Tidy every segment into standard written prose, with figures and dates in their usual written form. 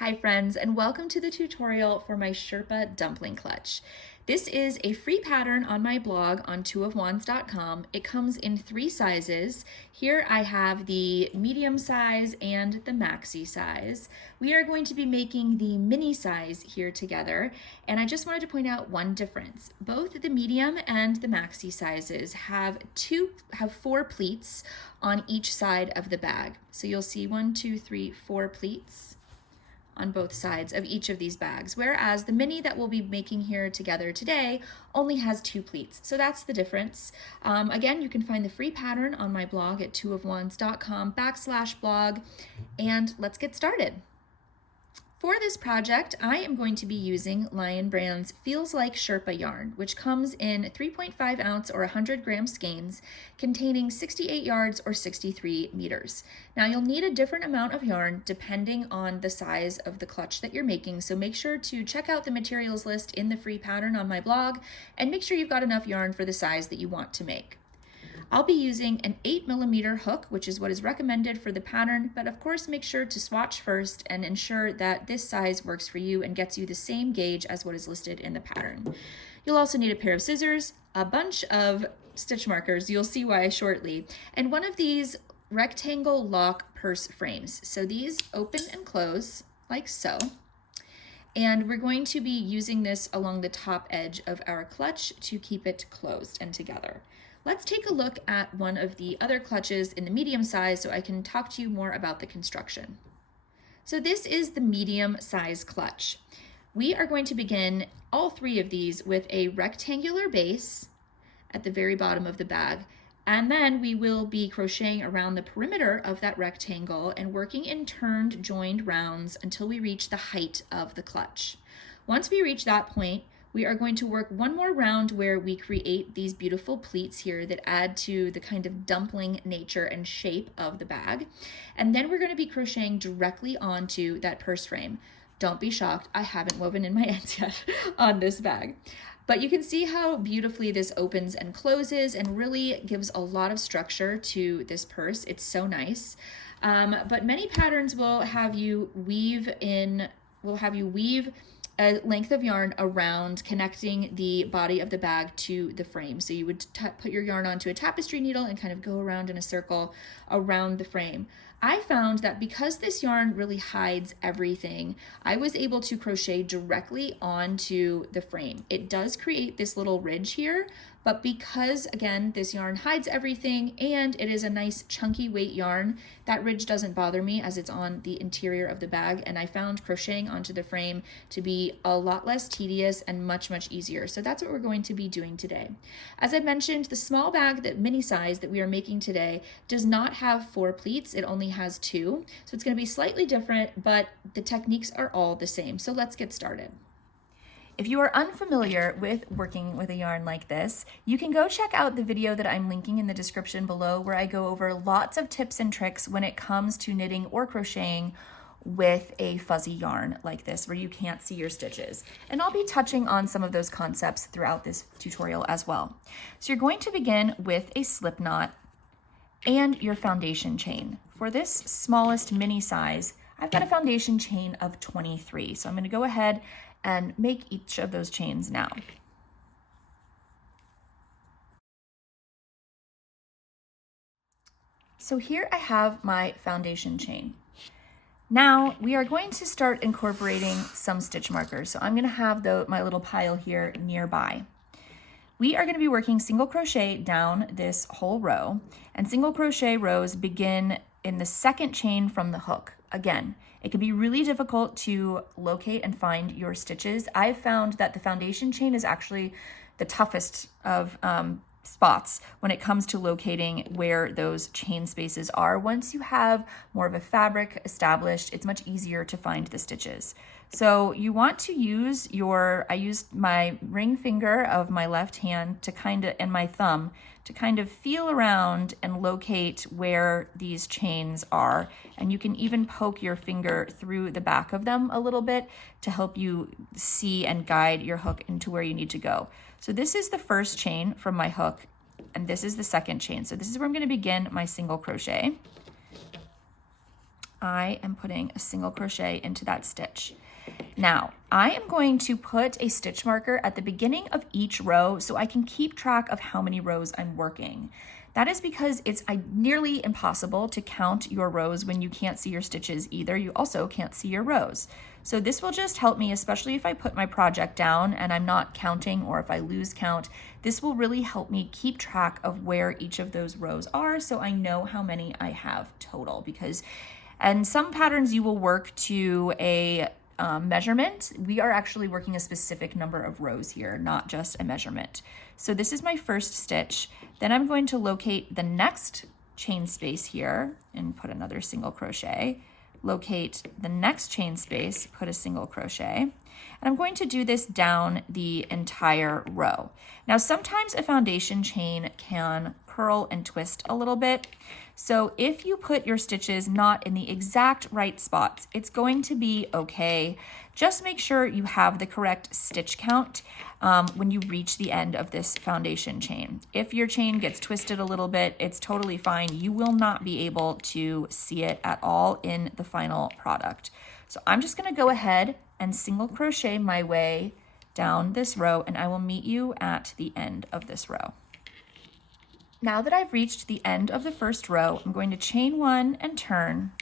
Hi friends, and welcome to the tutorial for my Sherpa Dumpling Clutch. This is a free pattern on my blog on twoofwands.com. It comes in 3 sizes. Here I have the medium size and the maxi size. We are going to be making the mini size here together, and I just wanted to point out one difference. Both the medium and the maxi sizes have 4 pleats on each side of the bag. So you'll see 4 pleats on both sides of each of these bags, whereas the mini that we'll be making here together today only has 2 pleats. So that's the difference. Again, you can find the free pattern on my blog at twoofwands.com/blog, and let's get started. For this project, I am going to be using Lion Brand's Feels Like Sherpa yarn, which comes in 3.5 ounce or 100 gram skeins containing 68 yards or 63 meters. Now you'll need a different amount of yarn depending on the size of the clutch that you're making, so make sure to check out the materials list in the free pattern on my blog and make sure you've got enough yarn for the size that you want to make. I'll be using an 8mm hook, which is what is recommended for the pattern, but of course make sure to swatch first and ensure that this size works for you and gets you the same gauge as what is listed in the pattern. You'll also need a pair of scissors, a bunch of stitch markers, you'll see why shortly, and one of these rectangle lock purse frames. So these open and close like so. And we're going to be using this along the top edge of our clutch to keep it closed and together. Let's take a look at one of the other clutches in the medium size so I can talk to you more about the construction. So this is the medium size clutch. We are going to begin all 3 of these with a rectangular base at the very bottom of the bag, and then we will be crocheting around the perimeter of that rectangle and working in turned joined rounds until we reach the height of the clutch. Once we reach that point, we are going to work one more round where we create these beautiful pleats here that add to the kind of dumpling nature and shape of the bag. And then we're going to be crocheting directly onto that purse frame. Don't be shocked, I haven't woven in my ends yet on this bag. But you can see how beautifully this opens and closes and really gives a lot of structure to this purse. It's so nice. But many patterns will have you weave a length of yarn around connecting the body of the bag to the frame. So you would put your yarn onto a tapestry needle and kind of go around in a circle around the frame. I found that because this yarn really hides everything, I was able to crochet directly onto the frame. It does create this little ridge here, but because, again, this yarn hides everything and it is a nice chunky weight yarn, that ridge doesn't bother me as it's on the interior of the bag, and I found crocheting onto the frame to be a lot less tedious and much, much easier. So that's what we're going to be doing today. As I mentioned, the small bag, that mini size that we are making today, does not have 4 pleats. It only has 2. So it's going to be slightly different, but the techniques are all the same. So let's get started. If you are unfamiliar with working with a yarn like this, you can go check out the video that I'm linking in the description below, where I go over lots of tips and tricks when it comes to knitting or crocheting with a fuzzy yarn like this, where you can't see your stitches. And I'll be touching on some of those concepts throughout this tutorial as well. So you're going to begin with a slip knot and your foundation chain. For this smallest mini size, I've got a foundation chain of 23. So I'm going to go ahead and make each of those chains now. So here I have my foundation chain. Now we are going to start incorporating some stitch markers. So I'm going to have my little pile here nearby. We are going to be working single crochet down this whole row, and single crochet rows begin in the second chain from the hook. Again, it can be really difficult to locate and find your stitches. I've found that the foundation chain is actually the toughest of spots when it comes to locating where those chain spaces are. Once you have more of a fabric established, it's much easier to find the stitches. So you want to use I used my ring finger of my left hand and my thumb to kind of feel around and locate where these chains are. And you can even poke your finger through the back of them a little bit to help you see and guide your hook into where you need to go. So this is the first chain from my hook, and this is the second chain. So this is where I'm going to begin my single crochet. I am putting a single crochet into that stitch. Now, I am going to put a stitch marker at the beginning of each row so I can keep track of how many rows I'm working. That is because it's nearly impossible to count your rows when you can't see your stitches either. You also can't see your rows. So this will just help me, especially if I put my project down and I'm not counting, or if I lose count. This will really help me keep track of where each of those rows are so I know how many I have total. And some patterns you will work to a measurement. We are actually working a specific number of rows here, not just a measurement. So this is my first stitch. Then I'm going to locate the next chain space here and put another single crochet. Locate the next chain space, put a single crochet. And I'm going to do this down the entire row. Now, sometimes a foundation chain can curl and twist a little bit. So if you put your stitches not in the exact right spots, it's going to be okay. Just make sure you have the correct stitch count when you reach the end of this foundation chain. If your chain gets twisted a little bit, it's totally fine. You will not be able to see it at all in the final product. So I'm just going to go ahead and single crochet my way down this row, and I will meet you at the end of this row. Now that I've reached the end of the first row, I'm going to chain one and turn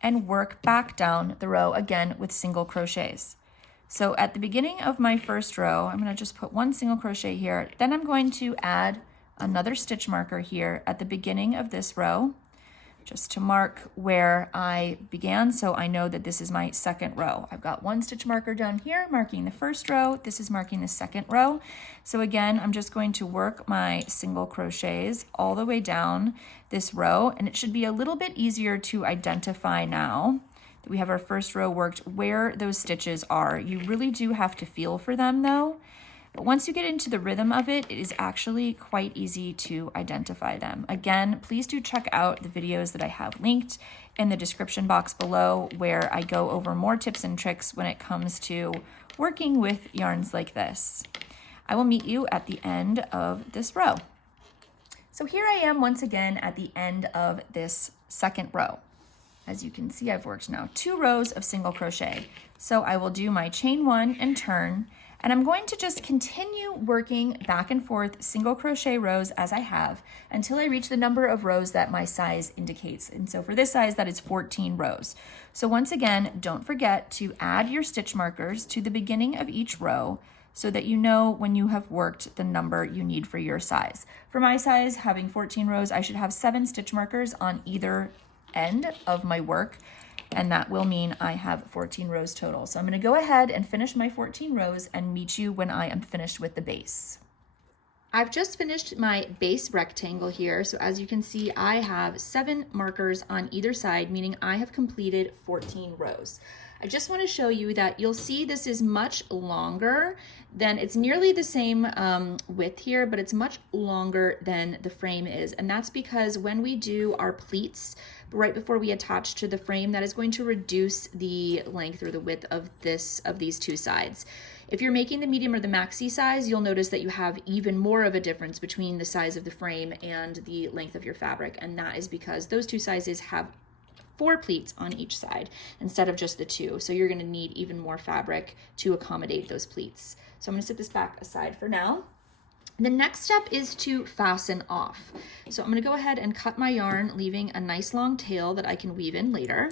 and work back down the row again with single crochets. So at the beginning of my first row, I'm going to just put one single crochet here. Then I'm going to add another stitch marker here at the beginning of this row, just to mark where I began, so I know that this is my second row. I've got one stitch marker down here marking the first row. This is marking the second row. So again, I'm just going to work my single crochets all the way down this row, and it should be a little bit easier to identify now that we have our first row worked where those stitches are. You really do have to feel for them though. But once you get into the rhythm of it, it is actually quite easy to identify them. Again, please do check out the videos that I have linked in the description box below, where I go over more tips and tricks when it comes to working with yarns like this. I will meet you at the end of this row. So here I am once again at the end of this second row. As you can see, I've worked now 2 rows of single crochet. So I will do my chain one and turn, and I'm going to just continue working back and forth single crochet rows as I have until I reach the number of rows that my size indicates. And so for this size, that is 14 rows. So once again, don't forget to add your stitch markers to the beginning of each row so that you know when you have worked the number you need for your size. For my size, having 14 rows, I should have 7 stitch markers on either end of my work, and that will mean I have 14 rows total. So I'm going to go ahead and finish my 14 rows and meet you when I am finished with the base. I've just finished my base rectangle here. So as you can see, I have 7 markers on either side, meaning I have completed 14 rows. I just want to show you that you'll see this is much longer than, it's nearly the same width here, but it's much longer than the frame is. And that's because when we do our pleats, right before we attach to the frame, that is going to reduce the length or the width of these 2 sides. If you're making the medium or the maxi size, you'll notice that you have even more of a difference between the size of the frame and the length of your fabric. And that is because those 2 sizes have 4 pleats on each side instead of just the 2. So you're going to need even more fabric to accommodate those pleats. So I'm going to set this back aside for now. The next step is to fasten off. So I'm going to go ahead and cut my yarn, leaving a nice long tail that I can weave in later.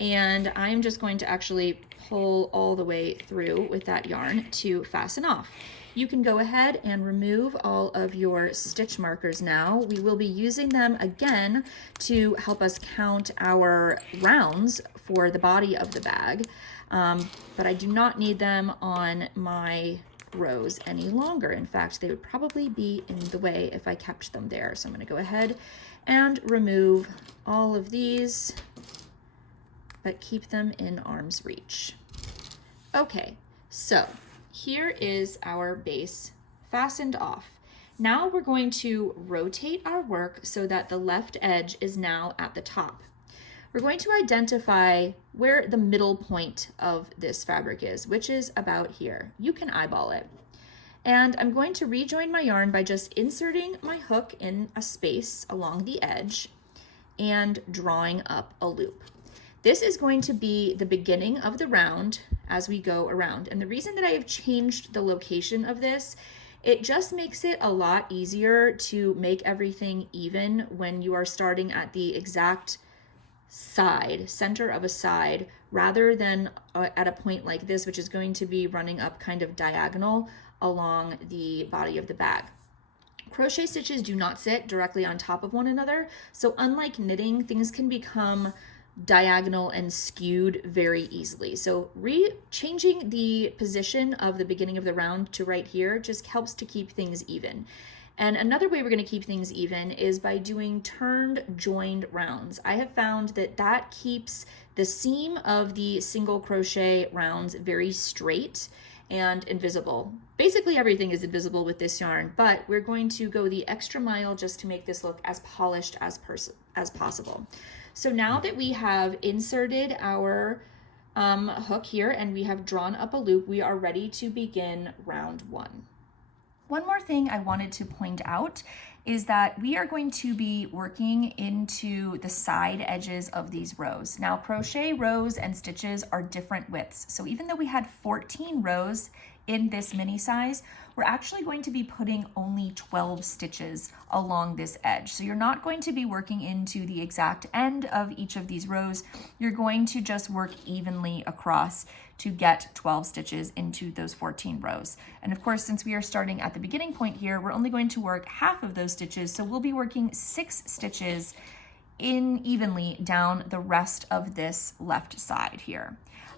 And I'm just going to actually pull all the way through with that yarn to fasten off. You can go ahead and remove all of your stitch markers now. We will be using them again to help us count our rounds for the body of the bag, but I do not need them on my rows any longer. In fact, they would probably be in the way if I kept them there. So I'm going to go ahead and remove all of these, but keep them in arm's reach. Okay, so here is our base fastened off. Now we're going to rotate our work so that the left edge is now at the top. We're going to identify where the middle point of this fabric is, which is about here. You can eyeball it. And I'm going to rejoin my yarn by just inserting my hook in a space along the edge and drawing up a loop. this is going to be the beginning of the round as we go around. And the reason that I have changed the location of this, it just makes it a lot easier to make everything even when you are starting at the exact center of a side, rather than at a point like this, which is going to be running up kind of diagonal along the body of the bag. Crochet stitches do not sit directly on top of one another, so unlike knitting, things can become diagonal and skewed very easily. So changing the position of the beginning of the round to right here just helps to keep things even. And another way we're going to keep things even is by doing turned joined rounds. I have found that that keeps the seam of the single crochet rounds very straight and invisible. Basically everything is invisible with this yarn, but we're going to go the extra mile just to make this look as polished as possible. So now that we have inserted our hook here and we have drawn up a loop, we are ready to begin round 1. One more thing I wanted to point out is that we are going to be working into the side edges of these rows. Now, crochet rows and stitches are different widths. So even though we had 14 rows in this mini size, we're actually going to be putting only 12 stitches along this edge. So you're not going to be working into the exact end of each of these rows. You're going to just work evenly across to get 12 stitches into those 14 rows. And of course, since we are starting at the beginning point here, we're only going to work half of those stitches. So we'll be working 6 stitches evenly down the rest of this left side here.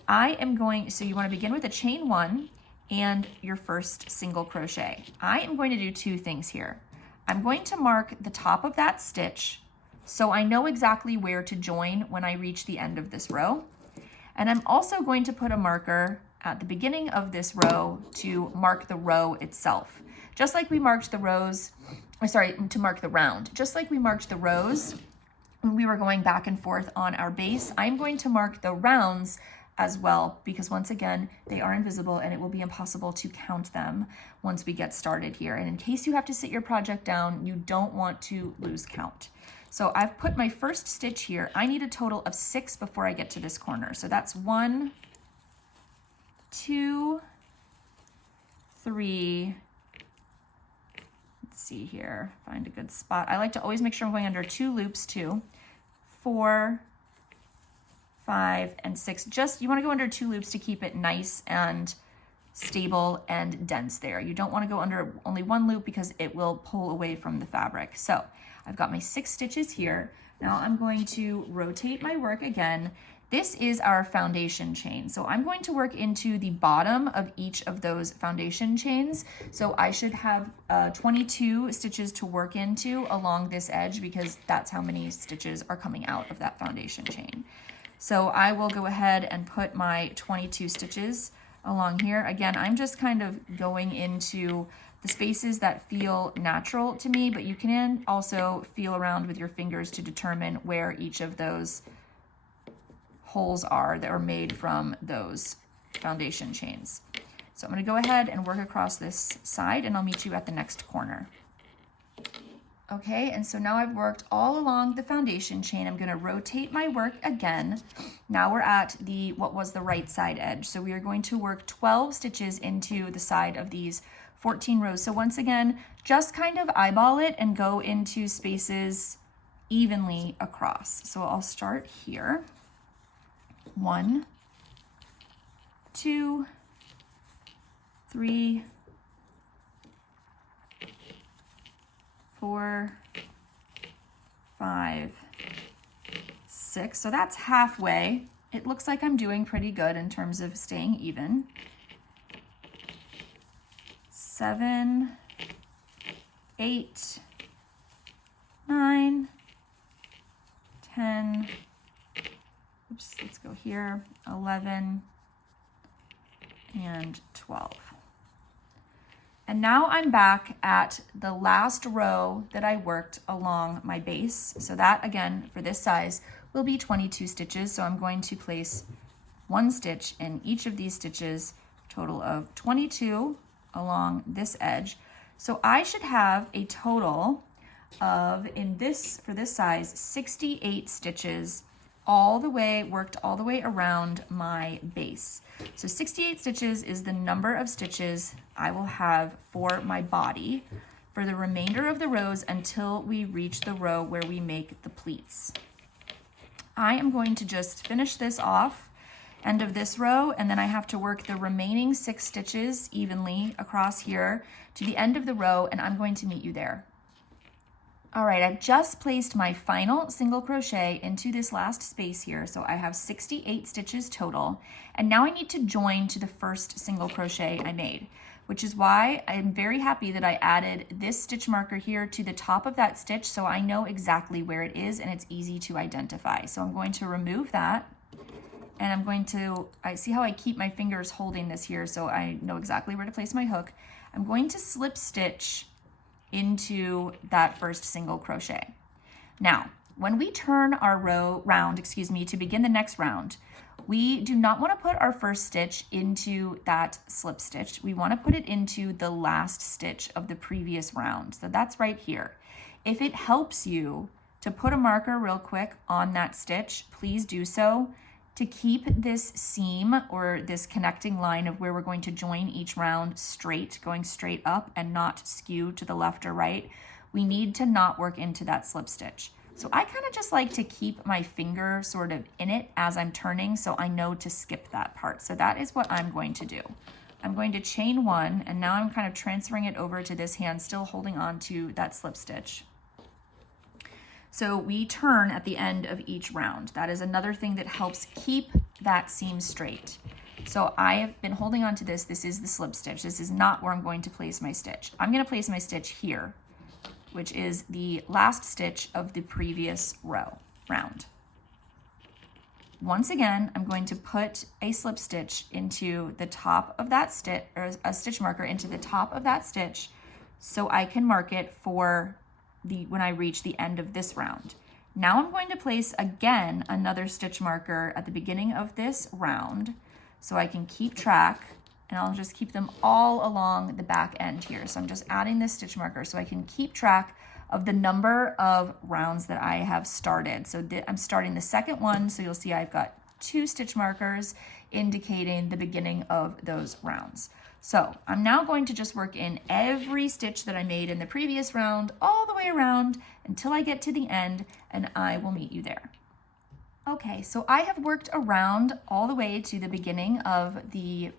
So you want to begin with a chain 1 and your first single crochet. I am going to do 2 things here. I'm going to mark the top of that stitch so I know exactly where to join when I reach the end of this row. And I'm also going to put a marker at the beginning of this row to mark the row itself. Just like we marked the rows, to mark the round. Just like we marked the rows when we were going back and forth on our base, I'm going to mark the rounds as well, because once again, they are invisible and it will be impossible to count them once we get started here. And in case you have to sit your project down, you don't want to lose count. So I've put my first stitch here. I need a total of 6 before I get to this corner. So that's 1, 2, 3. Let's see here, find a good spot. I like to always make sure I'm going under 2 loops too. 4, 5, and 6. You want to go under 2 loops to keep it nice and stable and dense there. You don't want to go under only 1 loop because it will pull away from the fabric. So I've got my 6 stitches here. Now I'm going to rotate my work again. This is our foundation chain. So I'm going to work into the bottom of each of those foundation chains. So I should have 22 stitches to work into along this edge because that's how many stitches are coming out of that foundation chain. So I will go ahead and put my 22 stitches along here. Again, I'm just kind of going into the spaces that feel natural to me, but you can also feel around with your fingers to determine where each of those holes are that are made from those foundation chains. So I'm going to go ahead and work across this side and I'll meet you at the next corner. Okay, and so now I've worked all along the foundation chain. I'm going to rotate my work again. Now we're at what was the right side edge. So we are going to work 12 stitches into the side of these 14 rows. So once again, just kind of eyeball it and go into spaces evenly across. So I'll start here. 1, 2, 3, 4, 5, 6. So that's halfway. It looks like I'm doing pretty good in terms of staying even. 7, 8, 9, 10, oops, let's go here, 11, and 12. And now I'm back at the last row that I worked along my base. So that, again, for this size, will be 22 stitches. So I'm going to place 1 stitch in each of these stitches, total of 22 along this edge. So I should have a total of, for this size, 68 stitches worked all the way around my base. So 68 stitches is the number of stitches I will have for my body for the remainder of the rows until we reach the row where we make the pleats. I am going to just finish this off, end of this row, and then I have to work the remaining 6 stitches evenly across here to the end of the row, and I'm going to meet you there. All right, I've just placed my final single crochet into this last space here, so I have 68 stitches total, and now I need to join to the first single crochet I made, which is why I'm very happy that I added this stitch marker here to the top of that stitch so I know exactly where it is and it's easy to identify. So I'm going to remove that, and I'm going to, I see how I keep my fingers holding this here so I know exactly where to place my hook. I'm going to slip stitch into that first single crochet. Now, when we turn our round to begin the next round, we do not want to put our first stitch into that slip stitch. We want to put it into the last stitch of the previous round. So that's right here. If it helps you to put a marker real quick on that stitch, please do so. To keep this seam or this connecting line of where we're going to join each round straight, going straight up and not skew to the left or right, we need to not work into that slip stitch. So I kind of just like to keep my finger sort of in it as I'm turning so I know to skip that part. So that is what I'm going to do. I'm going to chain 1, and now I'm kind of transferring it over to this hand, still holding on to that slip stitch. So we turn at the end of each round. That is another thing that helps keep that seam straight. So I have been holding on to this. This is the slip stitch. This is not where I'm going to place my stitch. I'm going to place my stitch here, which is the last stitch of the previous round. Once again, I'm going to put a slip stitch into the top of that stitch, or a stitch marker into the top of that stitch so I can mark it for when I reach the end of this round. Now I'm going to place again another stitch marker at the beginning of this round so I can keep track, and I'll just keep them all along the back end here. So I'm just adding this stitch marker so I can keep track of the number of rounds that I have started. So I'm starting the second one, so you'll see I've got 2 stitch markers indicating the beginning of those rounds. So I'm now going to just work in every stitch that I made in the previous round all the way around until I get to the end, and I will meet you there. Okay, so I have worked around all the way to the beginning of the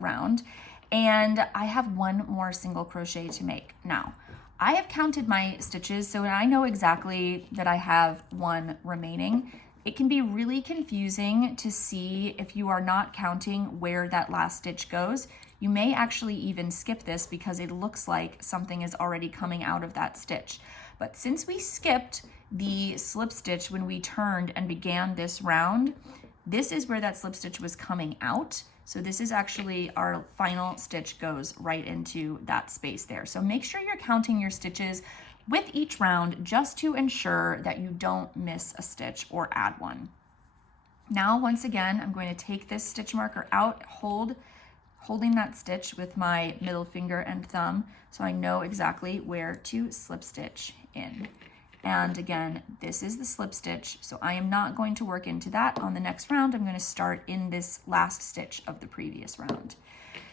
round, and I have one more single crochet to make. Now, I have counted my stitches, so I know exactly that I have 1 remaining. It can be really confusing to see if you are not counting where that last stitch goes. You may actually even skip this because it looks like something is already coming out of that stitch. But since we skipped the slip stitch when we turned and began this round, this is where that slip stitch was coming out. So this is actually our final stitch, goes right into that space there. So make sure you're counting your stitches with each round just to ensure that you don't miss a stitch or add one. Now, once again, I'm going to take this stitch marker out, holding that stitch with my middle finger and thumb so I know exactly where to slip stitch in. And again, this is the slip stitch, so I am not going to work into that on the next round. I'm going to start in this last stitch of the previous round.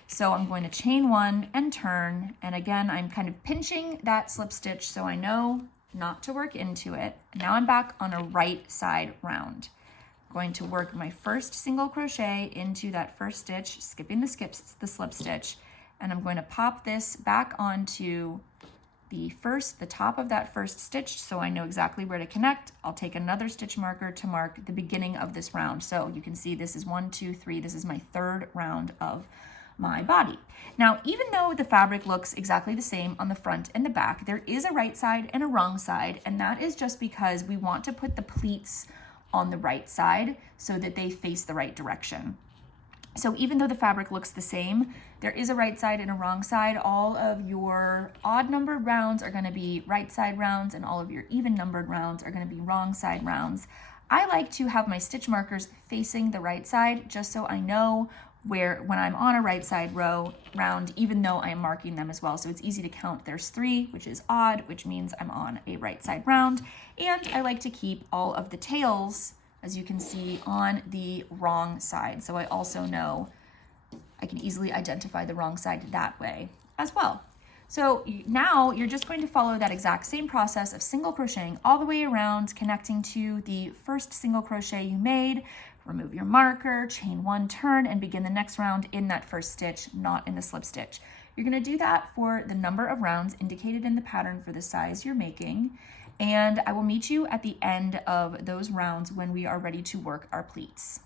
So I'm going to chain 1 and turn, and again, I'm kind of pinching that slip stitch so I know not to work into it. Now I'm back on a right side round. I'm going to work my first single crochet into that first stitch, skipping the slip stitch, and I'm going to pop this back onto the top of that first stitch so I know exactly where to connect. I'll take another stitch marker to mark the beginning of this round. So you can see this is 1, 2, 3. This is my 3rd round of my body. Now, even though the fabric looks exactly the same on the front and the back, there is a right side and a wrong side, and that is just because we want to put the pleats on the right side so that they face the right direction. So even though the fabric looks the same, there is a right side and a wrong side. All of your odd numbered rounds are going to be right side rounds, and all of your even numbered rounds are going to be wrong side rounds. I like to have my stitch markers facing the right side just so I know where when I'm on a right side round, even though I'm marking them as well. So it's easy to count. There's 3, which is odd, which means I'm on a right side round. And I like to keep all of the tails as you can see, on the wrong side. So I also know I can easily identify the wrong side that way as well. So now you're just going to follow that exact same process of single crocheting all the way around, connecting to the first single crochet you made. Remove your marker, chain one, turn, and begin the next round in that first stitch, not in the slip stitch. You're going to do that for the number of rounds indicated in the pattern for the size you're making, and I will meet you at the end of those rounds when we are ready to work our pleats.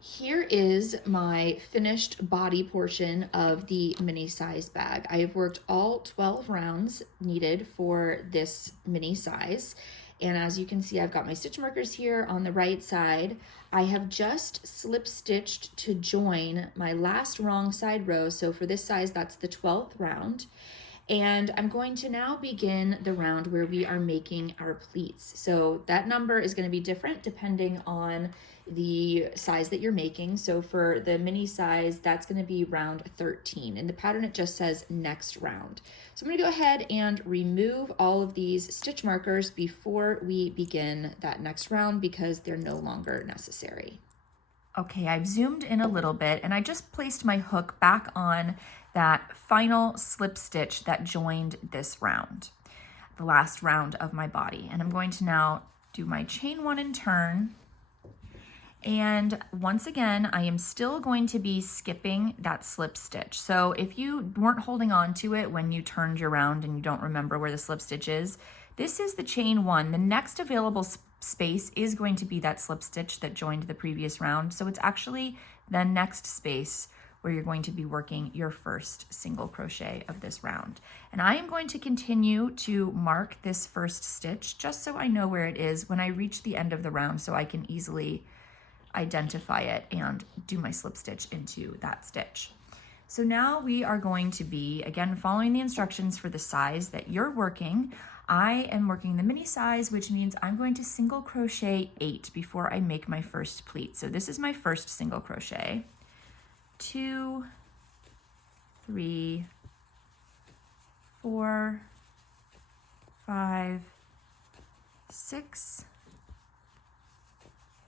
Here is my finished body portion of the mini size bag. I have worked all 12 rounds needed for this mini size. And as you can see, I've got my stitch markers here on the right side. I have just slip stitched to join my last wrong side row. So for this size, that's the 12th round. And I'm going to now begin the round where we are making our pleats. So that number is going to be different depending on the size that you're making. So for the mini size, that's going to be round 13. In the pattern, it just says next round. So I'm going to go ahead and remove all of these stitch markers before we begin that next round because they're no longer necessary. Okay, I've zoomed in a little bit and I just placed my hook back on that final slip stitch that joined this round, the last round of my body. And I'm going to now do my chain one and turn. And once again, I am still going to be skipping that slip stitch. So if you weren't holding on to it when you turned your round and you don't remember where the slip stitch is, this is the chain one. The next available space is going to be that slip stitch that joined the previous round. So it's actually the next space where you're going to be working your first single crochet of this round. And I am going to continue to mark this first stitch just so I know where it is when I reach the end of the round so I can easily identify it and do my slip stitch into that stitch. So now we are going to be, again, following the instructions for the size that you're working. I am working the mini size, which means I'm going to single crochet 8 before I make my first pleat. So this is my first single crochet. 2, 3, 4, 5, 6,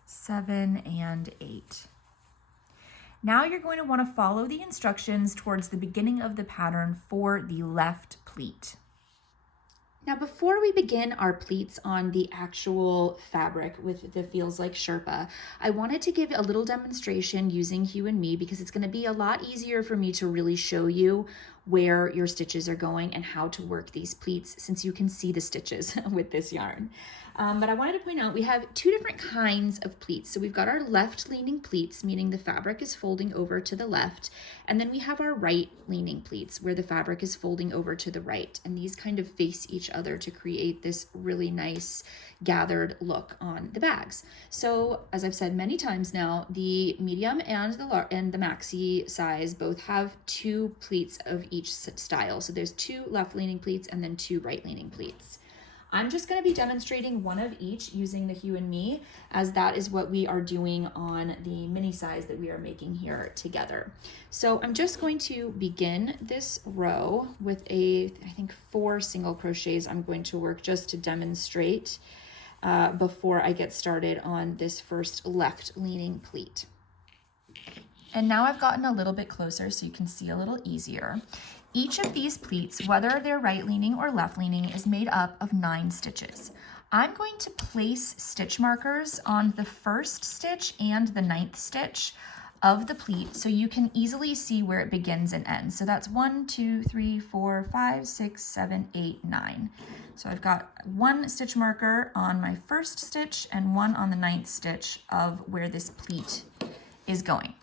7, and 8. Now you're going to want to follow the instructions towards the beginning of the pattern for the left pleat. Now, before we begin our pleats on the actual fabric with the Feels Like Sherpa, I wanted to give a little demonstration using Hue and Me because it's going to be a lot easier for me to really show you where your stitches are going and how to work these pleats since you can see the stitches with this yarn. But I wanted to point out we have two different kinds of pleats. So we've got our left leaning pleats, meaning the fabric is folding over to the left. And then we have our right leaning pleats where the fabric is folding over to the right. And these kind of face each other to create this really nice gathered look on the bags. So as I've said many times now, the medium and the maxi size both have 2 pleats of each style. So there's 2 left leaning pleats and then 2 right leaning pleats. I'm just going to be demonstrating one of each using the Hue and Me, as that is what we are doing on the mini size that we are making here together. So I'm just going to begin this row with I think 4 single crochets I'm going to work just to demonstrate before I get started on this first left leaning pleat. And now I've gotten a little bit closer so you can see a little easier. Each of these pleats, whether they're right leaning or left leaning, is made up of 9 stitches. I'm going to place stitch markers on the first stitch and the 9th stitch of the pleat so you can easily see where it begins and ends. So that's 1, 2, 3, 4, 5, 6, 7, 8, 9. So I've got 1 stitch marker on my first stitch and 1 on the 9th stitch of where this pleat is going.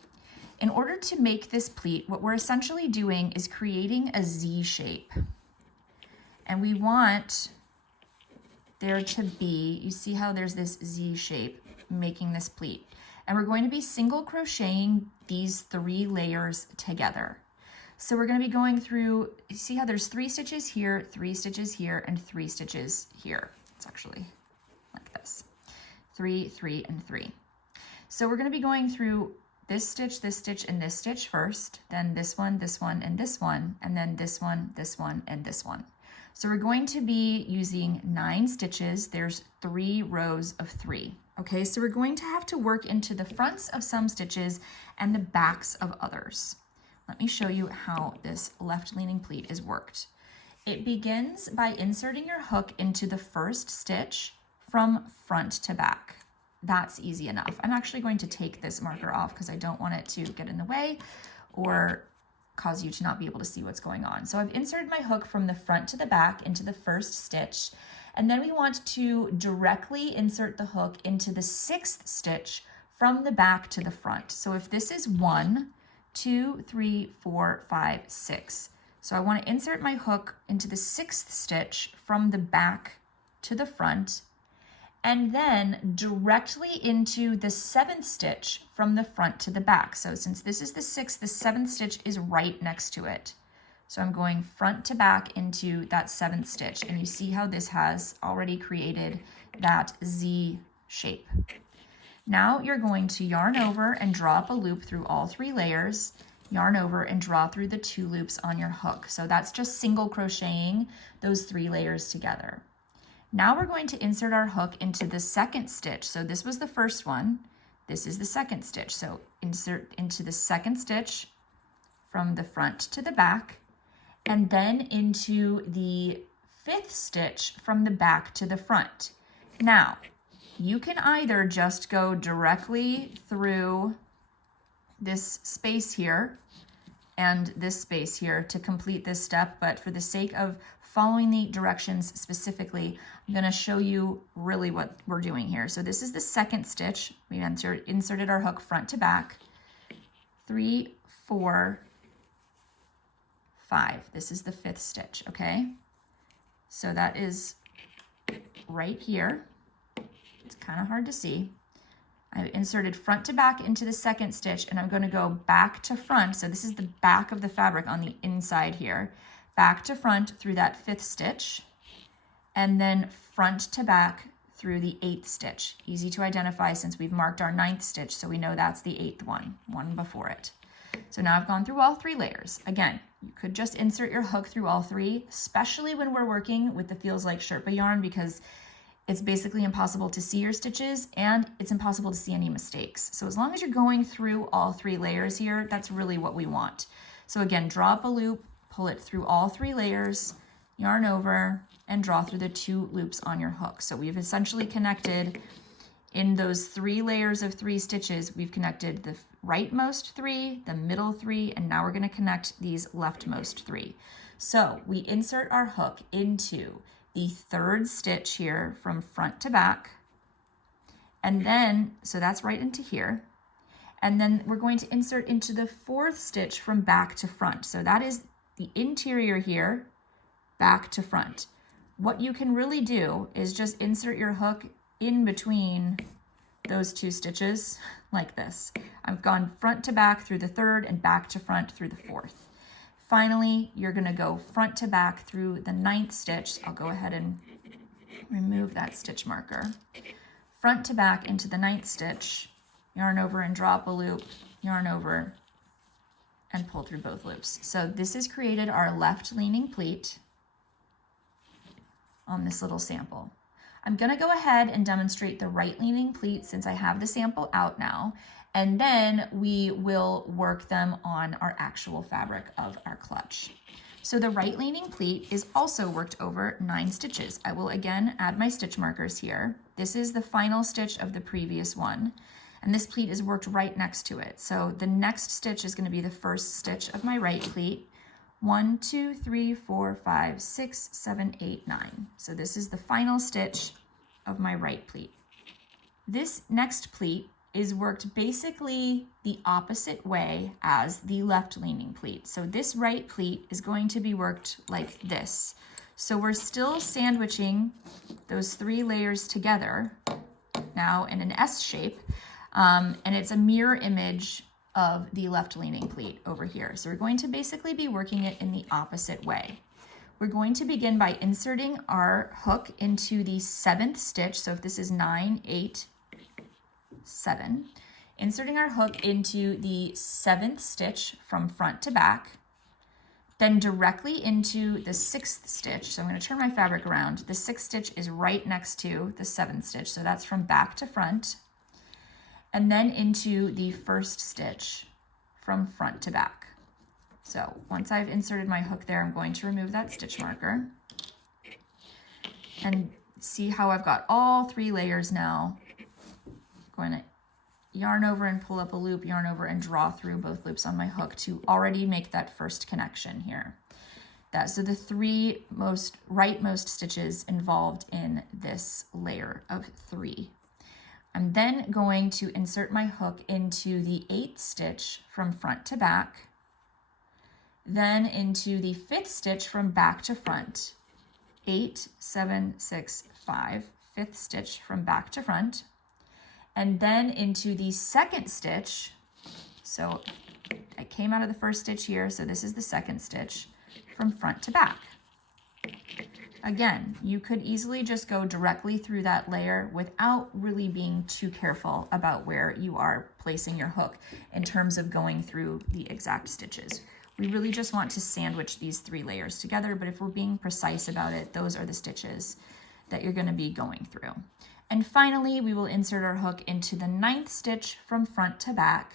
In order to make this pleat, what we're essentially doing is creating a Z shape. And we want there to be, you see how there's this Z shape making this pleat. And we're going to be single crocheting these 3 layers together. So we're going to be going through, you see how there's 3 stitches here, 3 stitches here, and 3 stitches here. It's actually like this, 3, 3, and 3. So we're going to be going through this stitch, and this stitch first, then this one, and this one, and then this one, and this one. So we're going to be using 9 stitches. There's 3 rows of 3 Okay, so we're going to have to work into the fronts of some stitches and the backs of others. Let me show you how this left leaning pleat is worked. It begins by inserting your hook into the first stitch from front to back. That's easy enough. I'm actually going to take this marker off because I don't want it to get in the way or cause you to not be able to see what's going on. So I've inserted my hook from the front to the back into the first stitch, and then we want to directly insert the hook into the 6th stitch from the back to the front. So if this is 1, 2, 3, 4, 5, 6. So I want to insert my hook into the 6th stitch from the back to the front, and then directly into the 7th stitch from the front to the back. So since this is the 6th, the 7th stitch is right next to it. So I'm going front to back into that 7th stitch, and you see how this has already created that Z shape. Now you're going to yarn over and draw up a loop through all 3 layers, yarn over and draw through the 2 loops on your hook. So that's just single crocheting those 3 layers together. Now we're going to insert our hook into the 2nd stitch. So this was the first one. This is the 2nd stitch. So insert into the 2nd stitch from the front to the back, and then into the 5th stitch from the back to the front. Now, you can either just go directly through this space here and this space here to complete this step, but for the sake of following the directions specifically, I'm going to show you really what we're doing here. So this is the 2nd stitch. We inserted our hook front to back. 3, 4, 5. This is the 5th stitch, okay? So that is right here. It's kind of hard to see. I've inserted front to back into the 2nd stitch, and I'm going to go back to front. So this is the back of the fabric on the inside here. Back to front through that 5th stitch, and then front to back through the 8th stitch. Easy to identify since we've marked our 9th stitch, so we know that's the 8th one before it. So now I've gone through all 3 layers. Again, you could just insert your hook through all 3, especially when we're working with the Feels Like Sherpa yarn, because it's basically impossible to see your stitches and it's impossible to see any mistakes. So as long as you're going through all 3 layers here, that's really what we want. So again, draw up a loop, pull it through all 3 layers, yarn over, and draw through the 2 loops on your hook. So we've essentially connected in those 3 layers of 3 stitches, we've connected the rightmost 3, the middle 3, and now we're going to connect these leftmost 3. So we insert our hook into the 3rd stitch here from front to back, and then, so that's right into here, and then we're going to insert into the 4th stitch from back to front. So that is the interior here, back to front. What you can really do is just insert your hook in between those 2 stitches like this. I've gone front to back through the 3rd and back to front through the 4th. Finally, you're going to go front to back through the 9th stitch. I'll go ahead and remove that stitch marker. Front to back into the 9th stitch, yarn over and draw up a loop, yarn over and pull through both loops. So this has created our left leaning pleat on this little sample. I'm going to go ahead and demonstrate the right leaning pleat since I have the sample out now, and then we will work them on our actual fabric of our clutch. So the right leaning pleat is also worked over 9 stitches. I will again add my stitch markers here. This is the final stitch of the previous one, and this pleat is worked right next to it. So the next stitch is going to be the first stitch of my right pleat. 1, 2, 3, 4, 5, 6, 7, 8, 9. So this is the final stitch of my right pleat. This next pleat is worked basically the opposite way as the left leaning pleat. So this right pleat is going to be worked like this. So we're still sandwiching those 3 layers together now in an S shape, and it's a mirror image of the left leaning pleat over here. So we're going to basically be working it in the opposite way. We're going to begin by inserting our hook into the 7th stitch. So if this is 9, 8, 7, inserting our hook into the 7th stitch from front to back, then directly into the 6th stitch. So I'm going to turn my fabric around. The 6th stitch is right next to the 7th stitch, so that's from back to front, and then into the 1st stitch from front to back. So once I've inserted my hook there, I'm going to remove that stitch marker and see how I've got all 3 layers now. I'm going to yarn over and pull up a loop, yarn over and draw through both loops on my hook to already make that first connection here. So the 3 rightmost stitches involved in this layer of 3. I'm then going to insert my hook into the 8th stitch from front to back, then into the 5th stitch from back to front. 8, 7, 6, 5, 5th stitch from back to front, and then into the 2nd stitch. So I came out of the 1st stitch here, so this is the 2nd stitch from front to back. Again, you could easily just go directly through that layer without really being too careful about where you are placing your hook in terms of going through the exact stitches. We really just want to sandwich these 3 layers together, but if we're being precise about it, those are the stitches that you're going to be going through. And finally, we will insert our hook into the 9th stitch from front to back,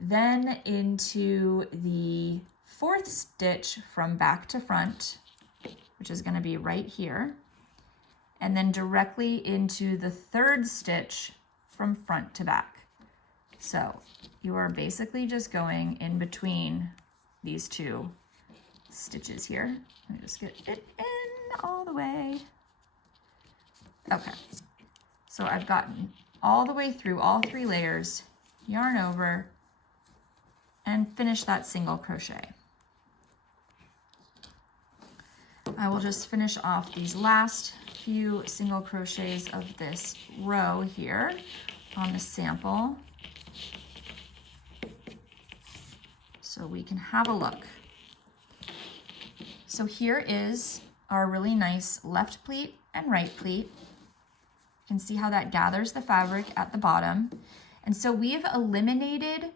then into the 4th stitch from back to front, which is going to be right here, and then directly into the 3rd stitch from front to back. So you are basically just going in between these 2 stitches here. Let me just get it in all the way. Okay, so I've gotten all the way through all 3 layers, yarn over, and finish that single crochet. I will just finish off these last few single crochets of this row here on the sample, so we can have a look. So here is our really nice left pleat and right pleat. You can see how that gathers the fabric at the bottom. And so we've eliminated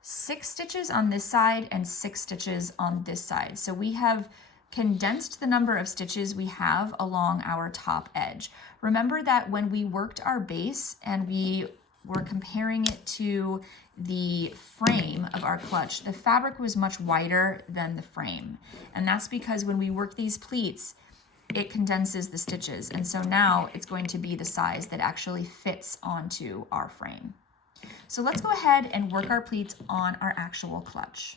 6 stitches on this side and 6 stitches on this side. So we have condensed the number of stitches we have along our top edge. Remember that when we worked our base and we were comparing it to the frame of our clutch, the fabric was much wider than the frame. And that's because when we work these pleats, it condenses the stitches. And so now it's going to be the size that actually fits onto our frame. So let's go ahead and work our pleats on our actual clutch.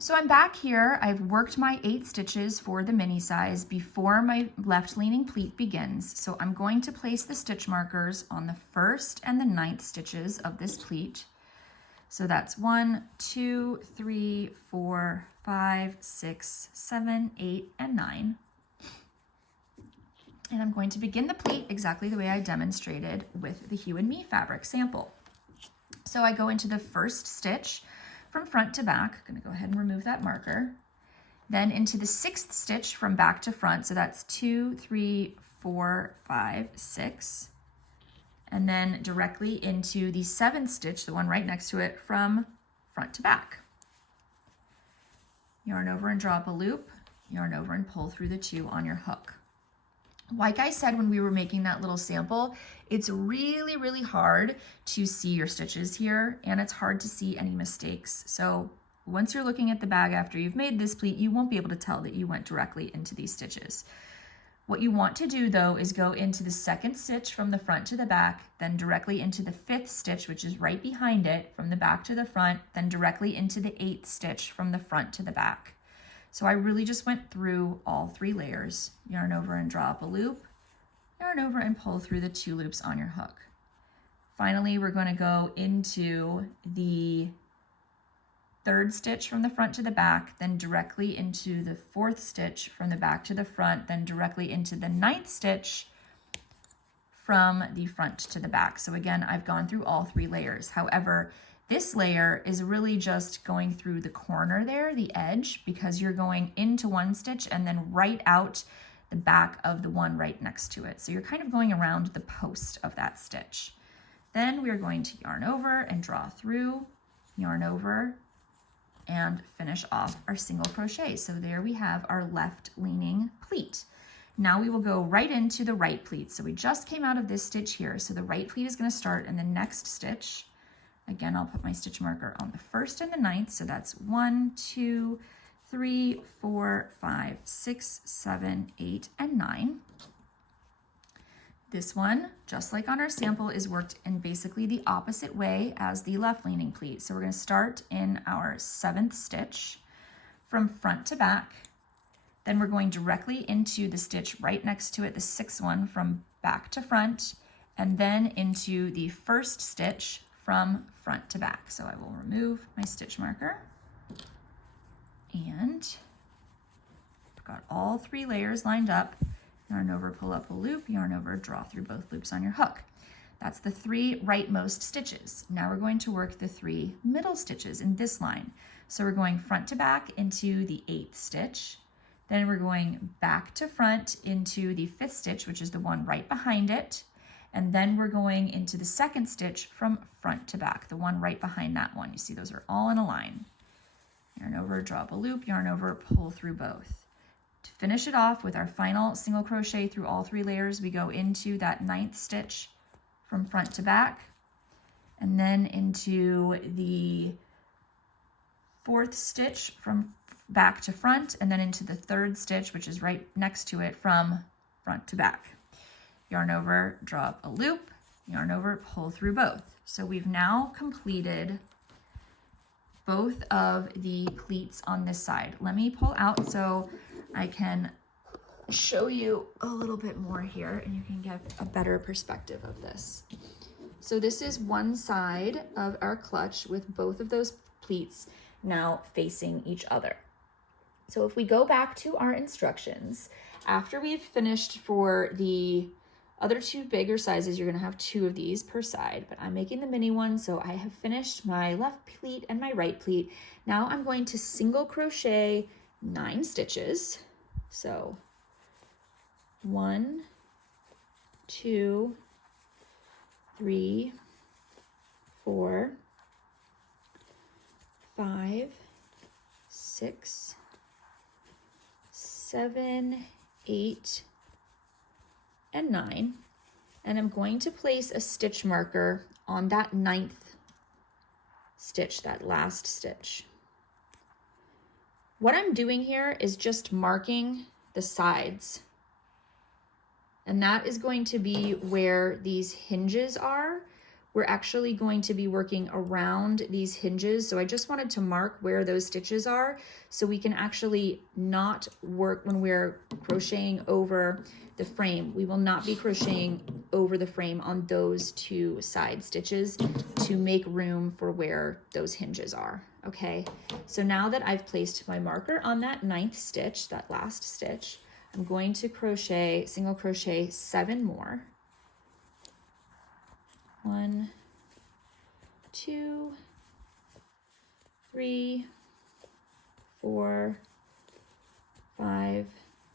So I'm back here. I've worked my 8 stitches for the mini size before my left leaning pleat begins. So I'm going to place the stitch markers on the 1st and the 9th stitches of this pleat. So that's 1, 2, 3, 4, 5, 6, 7, 8, and 9. And I'm going to begin the pleat exactly the way I demonstrated with the Hue and Me fabric sample. So I go into the 1st stitch from front to back. I'm going to go ahead and remove that marker. Then into the 6th stitch from back to front. So that's 2, 3, 4, 5, 6. And then directly into the 7th stitch, the one right next to it, from front to back. Yarn over and draw up a loop, yarn over and pull through the 2 on your hook. Like I said when we were making that little sample, it's really, really hard to see your stitches here, and it's hard to see any mistakes. So once you're looking at the bag after you've made this pleat, you won't be able to tell that you went directly into these stitches. What you want to do though is go into the 2nd stitch from the front to the back, then directly into the 5th stitch, which is right behind it, from the back to the front, then directly into the 8th stitch from the front to the back. So I really just went through all 3 layers, yarn over and draw up a loop, yarn over and pull through the 2 loops on your hook. Finally, we're going to go into the 3rd stitch from the front to the back, then directly into the 4th stitch from the back to the front, then directly into the 9th stitch from the front to the back. So again, I've gone through all 3 layers. However, this layer is really just going through the corner there, the edge, because you're going into one stitch and then right out the back of the one right next to it. So you're kind of going around the post of that stitch. Then we're going to yarn over and draw through, yarn over, and finish off our single crochet. So there we have our left leaning pleat. Now we will go right into the right pleat. So we just came out of this stitch here. So the right pleat is going to start in the next stitch. Again, I'll put my stitch marker on the 1st and the 9th. So that's 1, 2, 3, 4, 5, 6, 7, 8, and 9. This one, just like on our sample, is worked in basically the opposite way as the left leaning pleat. So we're going to start in our 7th stitch from front to back. Then we're going directly into the stitch right next to it, the 6th one, from back to front, and then into the 1st stitch from front to back. So I will remove my stitch marker, and I've got all 3 layers lined up. Yarn over, pull up a loop, yarn over, draw through both loops on your hook. That's the 3 rightmost stitches. Now we're going to work the 3 middle stitches in this line. So we're going front to back into the 8th stitch. Then we're going back to front into the 5th stitch, which is the one right behind it. And then we're going into the 2nd stitch from front to back, the one right behind that one. You see those are all in a line. Yarn over, draw up a loop, yarn over, pull through both. To finish it off with our final single crochet through all 3 layers, we go into that 9th stitch from front to back, and then into the 4th stitch from back to front, and then into the 3rd stitch, which is right next to it, from front to back. Yarn over, draw up a loop, yarn over, pull through both. So we've now completed both of the pleats on this side. Let me pull out so I can show you a little bit more here and you can get a better perspective of this. So this is one side of our clutch with both of those pleats now facing each other. So if we go back to our instructions, after we've finished for the other 2 bigger sizes, you're going to have 2 of these per side, but I'm making the mini one, so I have finished my left pleat and my right pleat. Now I'm going to single crochet 9 stitches. So 1, 2, 3, 4, 5, 6, 7, 8, and 9, and I'm going to place a stitch marker on that 9th stitch, that last stitch. What I'm doing here is just marking the sides, and that is going to be where these hinges are. We're actually going to be working around these hinges, so I just wanted to mark where those stitches are so we can actually not work when we're crocheting over the frame. We will not be crocheting over the frame on those 2 side stitches to make room for where those hinges are, okay? So now that I've placed my marker on that 9th stitch, that last stitch, I'm going to crochet, single crochet 7 more. 1, 2, 3, 4, 5,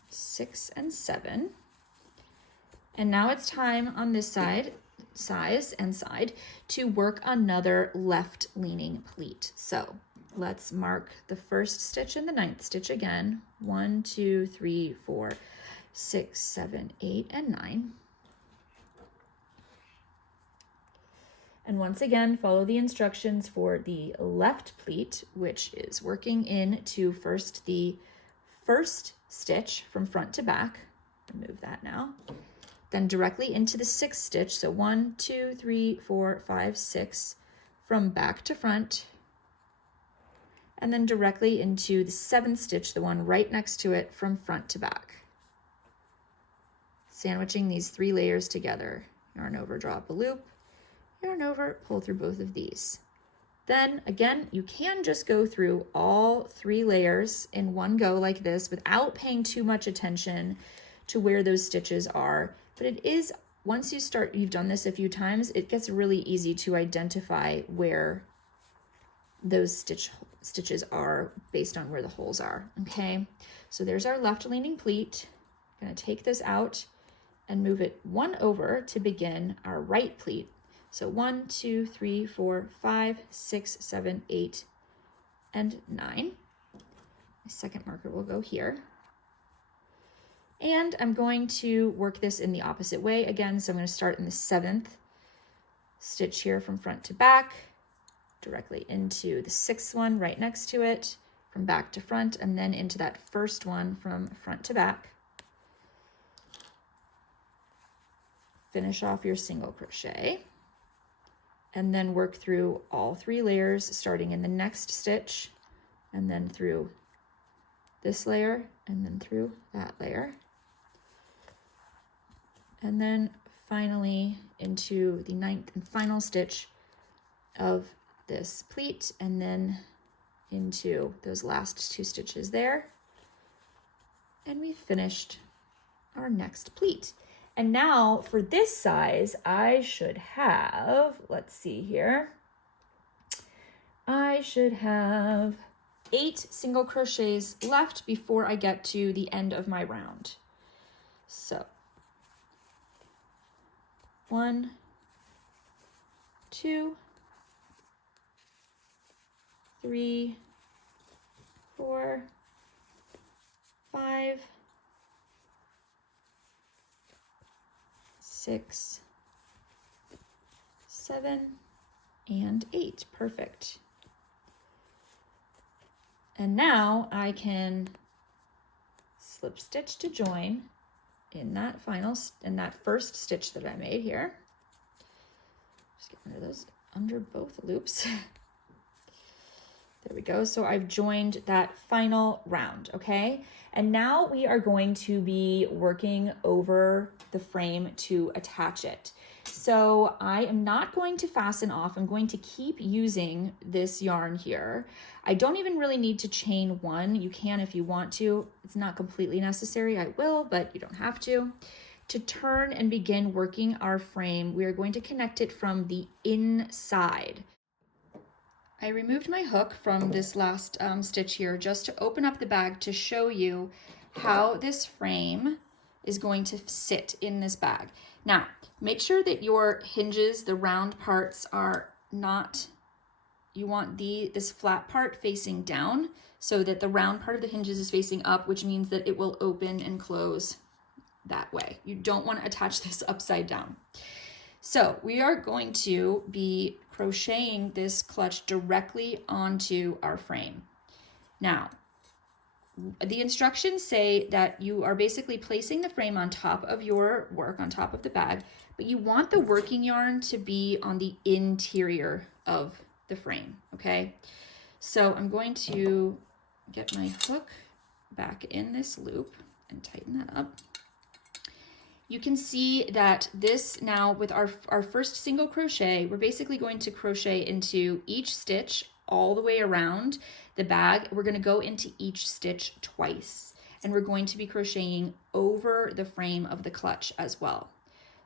6, and 7. And now it's time on this side, to work another left leaning pleat. So let's mark the 1st stitch and the 9th stitch again. 1, 2, 3, 4, 6, 7, 8, and 9. And once again, follow the instructions for the left pleat, which is working into first the 1st stitch from front to back. Remove that now. Then directly into the 6th stitch. So 1, 2, 3, 4, 5, 6 from back to front. And then directly into the 7th stitch, the one right next to it, from front to back. Sandwiching these 3 layers together. Yarn over, draw up a loop. Yarn over, pull through both of these. Then again, you can just go through all 3 layers in one go like this without paying too much attention to where those stitches are. But it is, once you start, you've done this a few times, it gets really easy to identify where those stitches are based on where the holes are, okay? So there's our left leaning pleat. I'm gonna take this out and move it 1 over to begin our right pleat. So 1, 2, 3, 4, 5, 6, 7, 8, and 9. My second marker will go here. And I'm going to work this in the opposite way again. So I'm going to start in the 7th stitch here from front to back, directly into the 6th one right next to it, from back to front, and then into that first one from front to back. Finish off your single crochet, and then work through all 3 layers, starting in the next stitch, and then through this layer, and then through that layer. And then finally into the 9th and final stitch of this pleat, and then into those last 2 stitches there. And we've finished our next pleat. And now for this size, I should have, let's see here, I should have 8 single crochets left before I get to the end of my round. So 1, 2, 3, 4, 5, 6, 7, and 8. Perfect. And now I can slip stitch to join in that first stitch that I made here. Just get under those, under both loops. There we go. So I've joined that final round, okay? And now we are going to be working over the frame to attach it. So I am not going to fasten off. I'm going to keep using this yarn here. I don't even really need to chain 1. You can if you want to. It's not completely necessary. I will, but you don't have to. To turn and begin working our frame, we are going to connect it from the inside. I removed my hook from this last stitch here just to open up the bag to show you how this frame is going to sit in this bag. Now, make sure that your hinges, the round parts, are not, you want this flat part facing down so that the round part of the hinges is facing up, which means that it will open and close that way. You don't want to attach this upside down. So we are going to be crocheting this clutch directly onto our frame. Now, the instructions say that you are basically placing the frame on top of your work, on top of the bag, but you want the working yarn to be on the interior of the frame, okay? So I'm going to get my hook back in this loop and tighten that up. You can see that this now with our first single crochet, we're basically going to crochet into each stitch all the way around the bag. We're going to go into each stitch twice, and we're going to be crocheting over the frame of the clutch as well.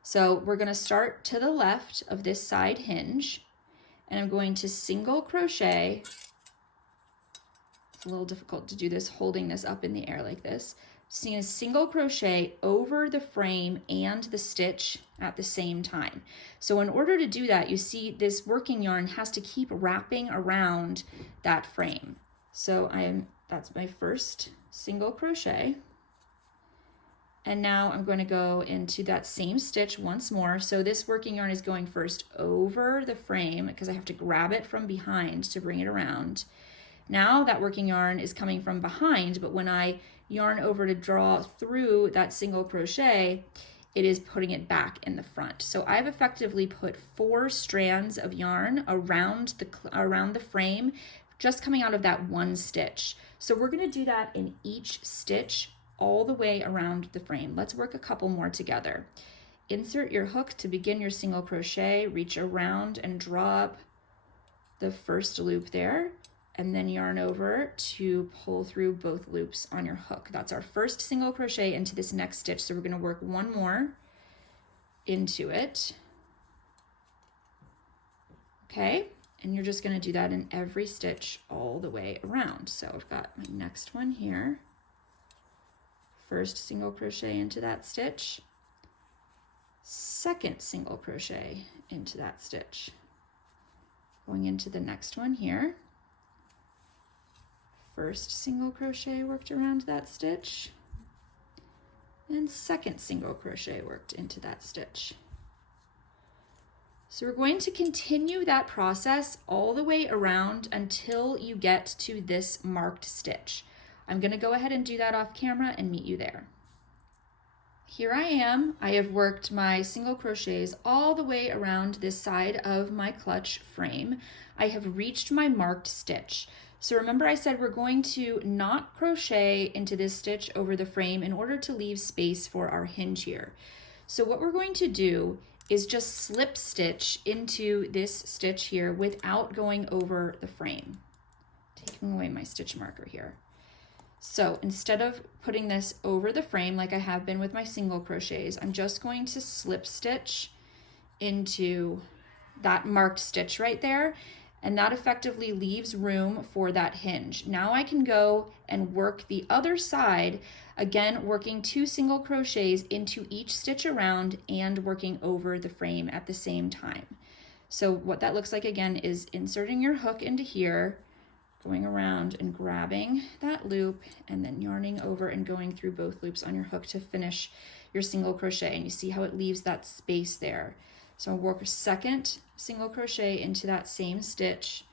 So we're going to start to the left of this side hinge, and I'm going to single crochet. It's a little difficult to do this holding this up in the air like this. So you're going to single crochet over the frame and the stitch at the same time. So in order to do that, you see this working yarn has to keep wrapping around that frame. So that's my first single crochet. And now I'm going to go into that same stitch once more. So this working yarn is going first over the frame because I have to grab it from behind to bring it around. Now that working yarn is coming from behind, but when I yarn over to draw through that single crochet, it is putting it back in the front. So I've effectively put 4 strands of yarn around the frame, just coming out of that one stitch. So we're going to do that in each stitch all the way around the frame. Let's work a couple more together. Insert your hook to begin your single crochet, reach around and draw up the first loop there, and then yarn over to pull through both loops on your hook. That's our first single crochet into this next stitch. So we're going to work one more into it. Okay, and you're just going to do that in every stitch all the way around. So I've got my next one here. First single crochet into that stitch. Second single crochet into that stitch. Going into the next one here. First single crochet worked around that stitch, and second single crochet worked into that stitch. So we're going to continue that process all the way around until you get to this marked stitch. I'm going to go ahead and do that off camera and meet you there. Here I am. I have worked my single crochets all the way around this side of my clutch frame. I have reached my marked stitch. So remember I said we're going to not crochet into this stitch over the frame in order to leave space for our hinge here. So what we're going to do is just slip stitch into this stitch here without going over the frame. Taking away my stitch marker here. So instead of putting this over the frame like I have been with my single crochets, I'm just going to slip stitch into that marked stitch right there, and that effectively leaves room for that hinge. Now I can go and work the other side, again working 2 single crochets into each stitch around and working over the frame at the same time. So what that looks like again is inserting your hook into here, going around and grabbing that loop and then yarning over and going through both loops on your hook to finish your single crochet. And you see how it leaves that space there. So I'll work a second single crochet into that same stitch.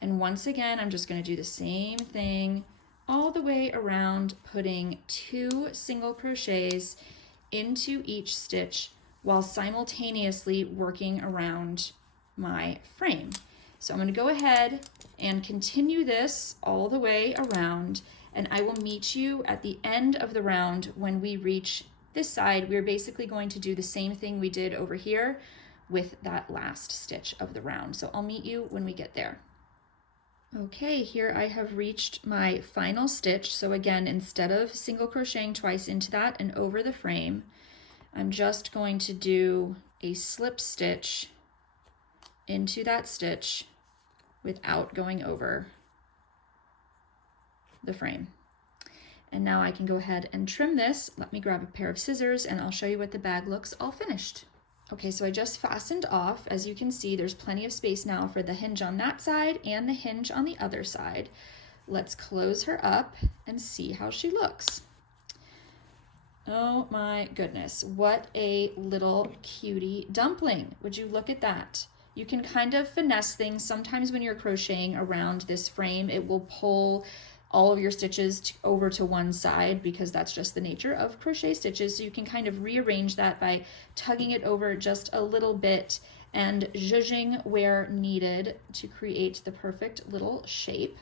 And once again, I'm just going to do the same thing all the way around, putting 2 single crochets into each stitch while simultaneously working around my frame. So I'm going to go ahead and continue this all the way around, and I will meet you at the end of the round when we reach this side. We're basically going to do the same thing we did over here with that last stitch of the round. So I'll meet you when we get there. Okay, here I have reached my final stitch. So again, instead of single crocheting twice into that and over the frame, I'm just going to do a slip stitch into that stitch without going over the frame. And now I can go ahead and trim this. Let me grab a pair of scissors and I'll show you what the bag looks all finished. Okay, so I just fastened off. As you can see, there's plenty of space now for the hinge on that side and the hinge on the other side. Let's close her up and see how she looks. Oh my goodness, what a little cutie dumpling. Would you look at that? You can kind of finesse things. Sometimes when you're crocheting around this frame, it will pull all of your stitches over to one side because that's just the nature of crochet stitches. So you can kind of rearrange that by tugging it over just a little bit and zhuzhing where needed to create the perfect little shape.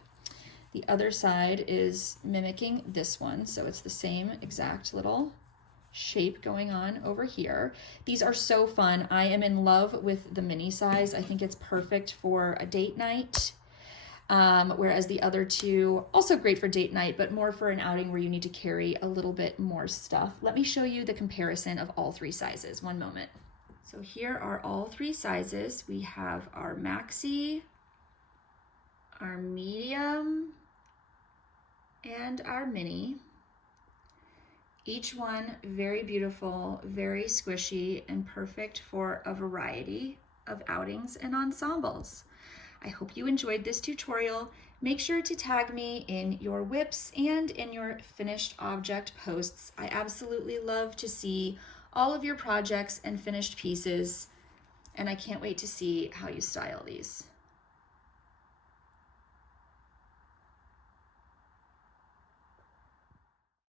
The other side is mimicking this one, so it's the same exact little shape going on over here. These are so fun. I am in love with the mini size. I think it's perfect for a date night. Whereas the other two, also great for date night, but more for an outing where you need to carry a little bit more stuff. Let me show you the comparison of all 3 sizes. One moment. So here are all 3 sizes. We have our maxi, our medium, and our mini. Each one very beautiful, very squishy, and perfect for a variety of outings and ensembles. I hope you enjoyed this tutorial. Make sure to tag me in your whips and in your finished object posts. I absolutely love to see all of your projects and finished pieces, and I can't wait to see how you style these.